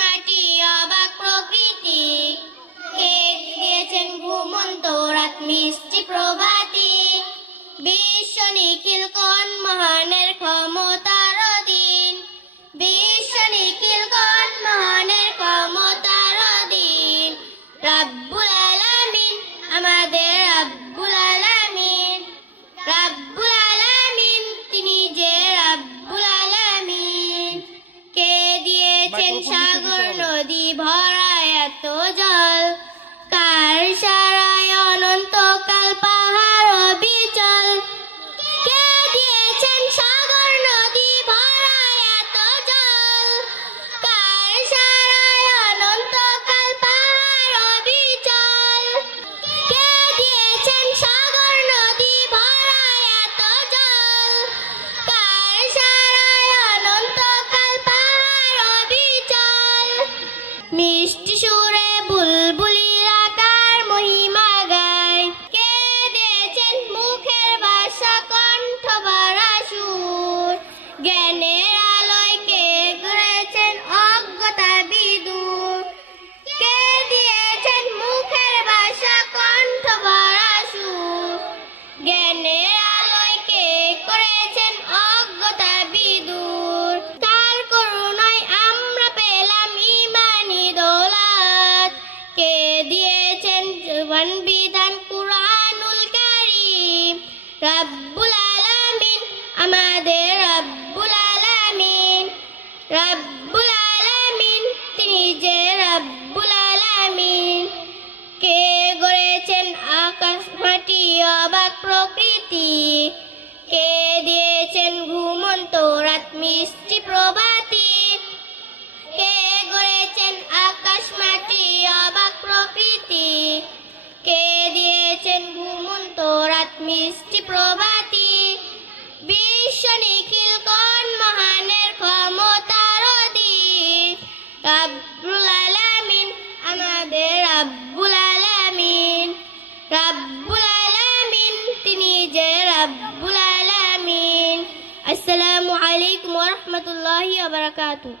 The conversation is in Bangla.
মাটি অবাক প্রকৃতি, কে দিয়েছেন ঘুমন্ত রাত মিষ্টি প্রভাতি, বিশ্ব নিখিল কোন মহানের ক্ষমতার অধীন, বিশ্ব নিখিল কোন মহানের ক্ষমতার অধীন, রাব্বুল আলামিন আমাদের রাব্বুল আলামিন, রাব্বুল আলামিন তিনি যে রাব্বুল আলামিন, কে দিয়েছেন সাগর নদী ভরা এত জল, কার সারায় অনন্তকাল পাহাড় অবিচল, কে দিয়েছেন সাগর নদী ভরা এত জল, কার সারায় অনন্তকাল পাহাড় অবিচল, কে দিয়েছেন সাগর নদী ভরা এত জল, কার সারায় অনন্তকাল পাহাড় অবিচল, মিষ্টি সুরে বুলবুলিরা কার মহিমা গায়, কে দিয়েছেন মুখের ভাষা কণ্ঠ ভরা সুর, জ্ঞানের আলোয় কে গড়েছেন অজ্ঞতা বিদূর, কে দিয়েছেন মুখের ভাষা কণ্ঠ ভরা সুর, জ্ঞানের আলোয় কে করেছেন অজ্ঞতা বিদূর, তার করুণায় আমরা পেলাম ইমানি দৌলত, কে দিয়েছেন জীবন বিধান কুরআনুল কারীম, রাব্বুল আলামিন আমাদের রাব্বুল আলামিন, রাব্বুল আলামিন তিনি যে রাব্বুল আলামিন, কে গড়েছেন আকাশ মাটি অবাক প্রকৃতি, কে দিয়েছেন ঘুমন্ত রাত মিষ্টি প্রভাতি, কে গড়েছেন আকাশ মাটি অবাক প্রকৃতি, কে দিয়েছেন ঘুমন্ত রাত মিষ্টি প্রভাতি, বিশ্ব নিখিল কোন মহানের ক্ষমতার অধীন, রাব্বুল আলামিন আমাদের রাব্বুল আলামিন, রাব্বুল আলামিন তিনি যে রাব্বুল আলামিন। আসসালামু আলাইকুম ওয়া রাহমাতুল্লাহি ওয়া বারাকাতুহু।